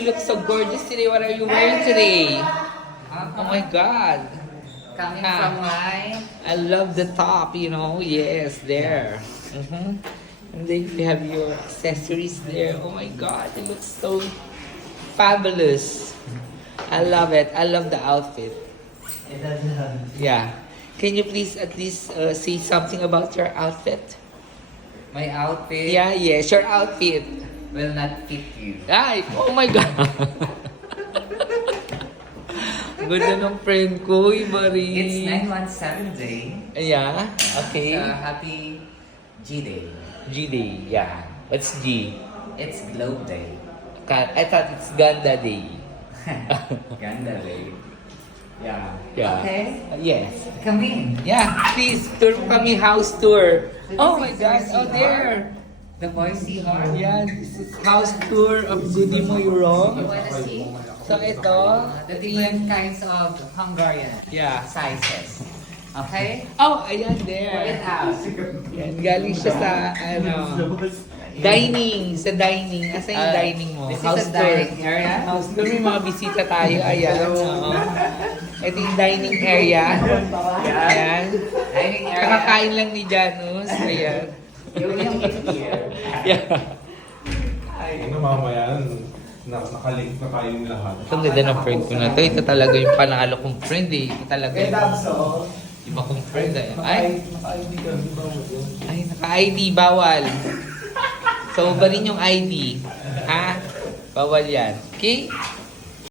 You look so gorgeous today. What are you wearing today? Oh my God. Coming Ah. from my... I love the top, you know. Yes, there. And then you have your accessories there. Oh my God, it looks so fabulous. I love it. I love the outfit. Yeah. Can you please at least say something about your outfit? My outfit Yeah, yes, your outfit. will not fit you. Ay, oh my God. Ganda ng friend ko, Marie. It's 917 day. Yeah, okay. So, happy G-Day. G-Day, yeah. What's G? It's Globe Day. I thought it's Ganda Day. Ganda Day. Yeah. Yeah. Okay. Yes. Come in. Yeah, please, tour kami house tour. So Oh this my is God, your oh there. The Boise Heart. Yeah, this is house tour of Goody Mo You Yurong. wanna see? So ito, The different kinds of Hungarian yeah. sizes. Okay? Oh, ayan Pull it there. out. Yan, galing siya sa, dining. Sa dining. Asa yung dining mo? This House is a tour. dining area. House tour, may mga bisita tayo. Ayan. Oo. Ito yung dining area. Ayan. Dining area. Kakakain lang ni Janus. Ayan. You will eat here. Yeah. Ano mamaya, nakalink na kayo yung lahat. Ito ang ganda ng friend ko na to. Ito talaga yung panalo kong friend eh. Ito talaga yung iba kong friend eh. Ay, naka-ID. Bawal. So, ba rin yung ID? Ha? Bawal yan. Okay?